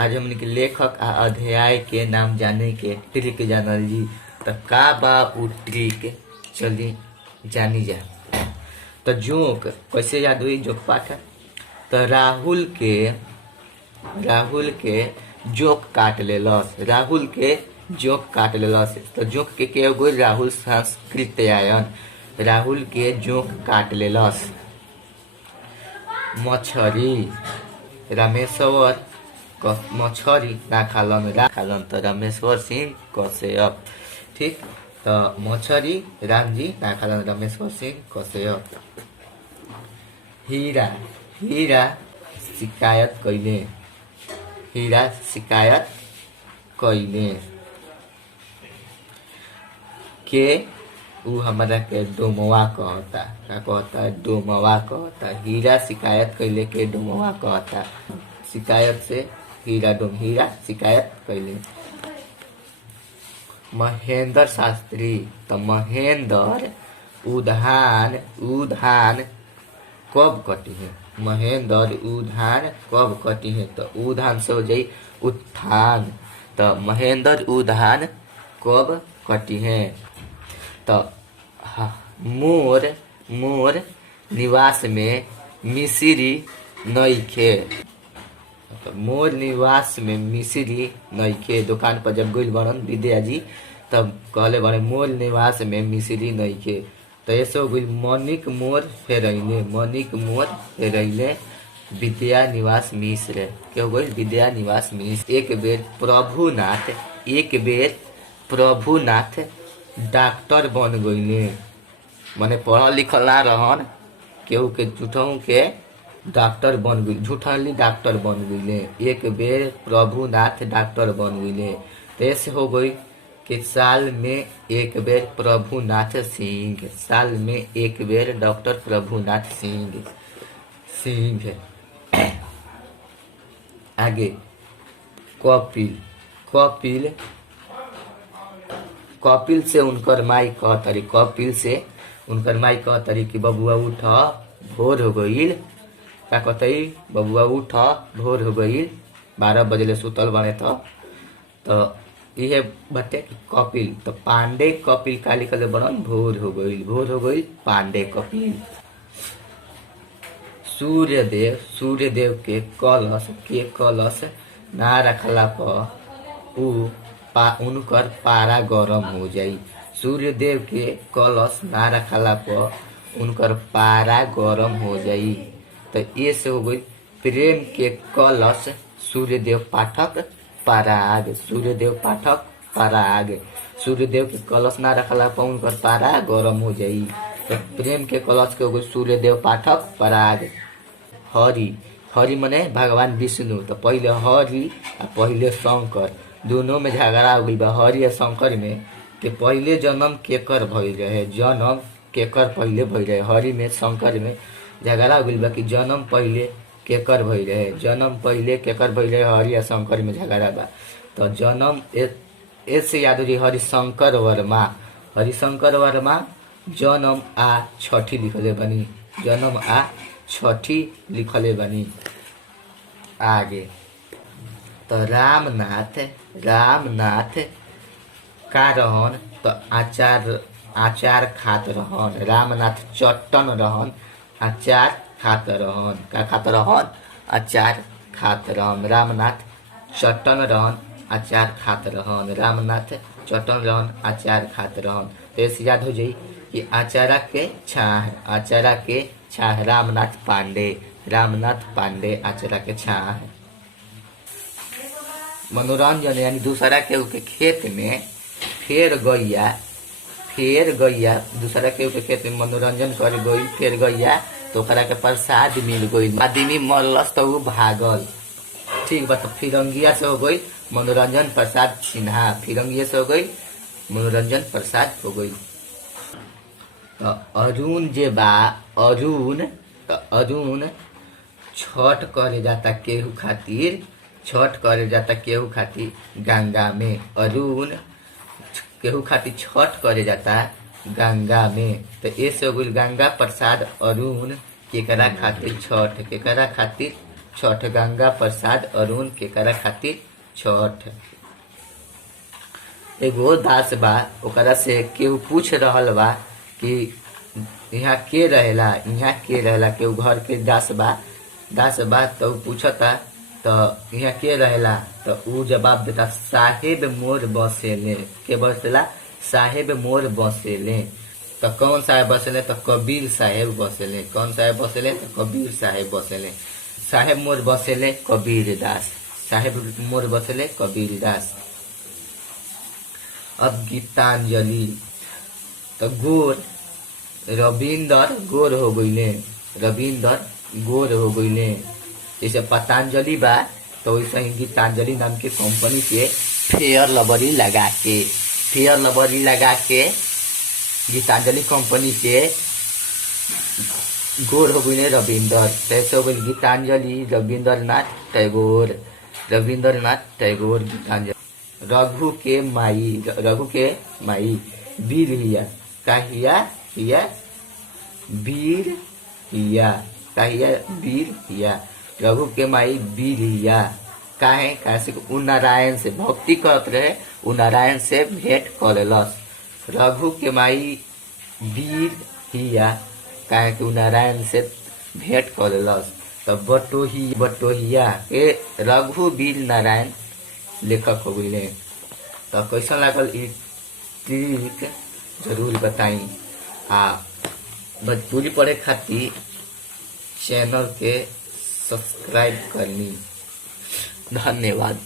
आज हमने के लेखक आ अध्याय के नाम जाने के ट्रिक जानल जी। तो का बा उ ट्रिक, चली जानी जा। तो जोक कैसे याद हुई जोक पाठ। तो राहुल के जोक काट लेलस, राहुल के जोक काट लेलस। तो जोक के गो राहुल संस्कृत्यायन, राहुल के जोक काट लेलस। मछरी रामेश्वर मछरी राखालन तो रामेश्वर सिंह कश्यप। ठीक, तो मछरी राम जी राखालन रामेश्वर सिंह कश्यप। हीरा शिकायत कैले, हीरा शिकायत कैले के उ हमारा के डोमवा कहता। का कहता? डोमवा कहता। हीरा शिकायत कैले के डोमवा कहता। शिकायत से हीरा शिकायत कैले। महेंद्र शास्त्री, तो महेंद्र उधान कब कटी है? महेंद्र उधान कब कटी है? तो उधान से हो जाई उत्थान। तो महेंद्र उधान कब कटी है? तो मोर निवास में मिश्री नइखे। तो मोर निवास में मिश्री नइखे। दुकान पर जब गइल बड़न विद्या जी तब कहले बड़े मोर निवास में मिश्री नइखे। तो ऐसे हो गइल मनिक मोर फेरैले विद्या निवास मिश्र। क्या हो गइल? विद्या निवास मिश्र। एक बेर प्रभुनाथ डॉक्टर बन गइले। माने पढ़ल लिखल ना रहन, केहू के झूठों के डॉक्टर बन गई, झूठली डॉक्टर बन गईले। एक बेर प्रभुनाथ डॉक्टर बन गईले। ऐसे हो गई कि साल में एक बेर प्रभुनाथ सिंह, साल में एक बेर डॉक्टर प्रभुनाथ सिंह। आगे कपिल से उनकर माई कहतरी कि बबुआ उठ भोर हो गईल। का कहतई? बबुआ उठ भोर हो गईल, 12 बजे सुतल बने। तो इहे बटे कि कपिल। तो पांडे कपिल का लिखल बनल भोर हो गईल पांडे कपिल। सूर्यदेव के कलश ना रखला पर उनकर पारा गरम हो जाई। सूर्यदेव के कलश ना रखला पर उनकर पारा गरम हो जाई। तो ये से हो गई प्रेम के कलश सूर्यदेव पाठक पराग। सूर्यदेव के कलश ना रखला पर उनकर पारा गरम हो जाई। तो प्रेम के कलश के हो गई सूर्यदेव पाठक पराग। हरि मने भगवान विष्णु। तो पहले हरि आ पहले शंकर, दोनों में झगड़ा हो गई बा। हरि और शंकर में कि पहले जन्म केकर भइल रहे, जन्म केकर पहले भइल रहे। हरि में शंकर में झगड़ा हो गई बा कि जन्म पहले केकर भइल रहे, जन्म पहले केकर भइल रहे। हरि और शंकर में झगड़ा बा। तो जन्म ऐसे याद हो रही हरिशंकर वर्मा जन्म आ छठी लिखले बनी, जन्म आ छठी लिखले बनी। आगे तो रामनाथ का रहन? तो आचार खात रहन। रामनाथ चट्टन रहन, आचार खात रहन। का खात रहन? आचार खात रहन। रामनाथ चट्टन रहन, आचार खात रहन। रामनाथ चट्टन रहन, आचार खात रहन। तो ऐसे याद हो जाई कि आचारा के छाह रामनाथ पांडे आचारा के छाह। मनोरंजन यानी दूसरा के खेत में फेर गैया दूसरा के खेत में मनोरंजन कर गई। फेर गैया तो ओकरा के प्रसाद मिल गई। आदमी मरलस तो भागल। ठीक बा। तो फिरंगिया से हो गई मनोरंजन प्रसाद सिन्हा। फिरंगिया से हो गई मनोरंजन प्रसाद हो गई। तो अरुण छठ करे जाता केहू खातिर गंगा में। अरुण केहू खातिर छठ करे जाता गंगा में। तो ऐसे हो गई गंगा प्रसाद अरुण केकरा खातिर छठ गंगा प्रसाद अरुण केकरा खातिर छठ। एगो दास बा, ओकरा से केहू पूछ रहल बा कि यहाँ के रहेला, यहाँ के रहेला। केहू घर के दास बा तो पूछता तो यहाँ के रहेला, तो ऊ जवाब देता साहेब मोर बसेले। के बसेला? साहेब मोर बसेले। तो कौन साहेब बसेले? तो कबीर साहेब बसेले। कौन साहेब बसेले? तो कबीर साहेब बसेले। साहेब मोर बसेले कबीर दास। साहेब मोर बसेले कबीर दास। अब गीतांजलि। तो गोर, रविंदर गोर हो गईले, रविंदर गोर हो गईले। जैसे पतंजलि बा तो वैसे ही गीतांजलि नाम के कंपनी के फेयर लवली लगा के गीतांजलि कंपनी के गोर हो गई रविंदर। तैसे हो गई गीतांजलि रविंद्रनाथ टैगोर, गीतांजलि। रघु के माई वीर हिया। का हिया? वीर हिया। का हिया? वीर हिया। रघु के माई वीर हिया। काहे? कैसे उ नारायण से भक्ति करत रहे, उ नारायण से भेंट करेलस। रघु के माई वीर हिया, काहे कि उ नारायण से भेंट करेलस। तो बटोहिया के रघुवीर नारायण लेखक हो गए। तो कैसा लागल ई ट्रिक जरूर बताई। भोजपुरी पढ़े खातिर चैनल के सब्सक्राइब करनी। धन्यवाद।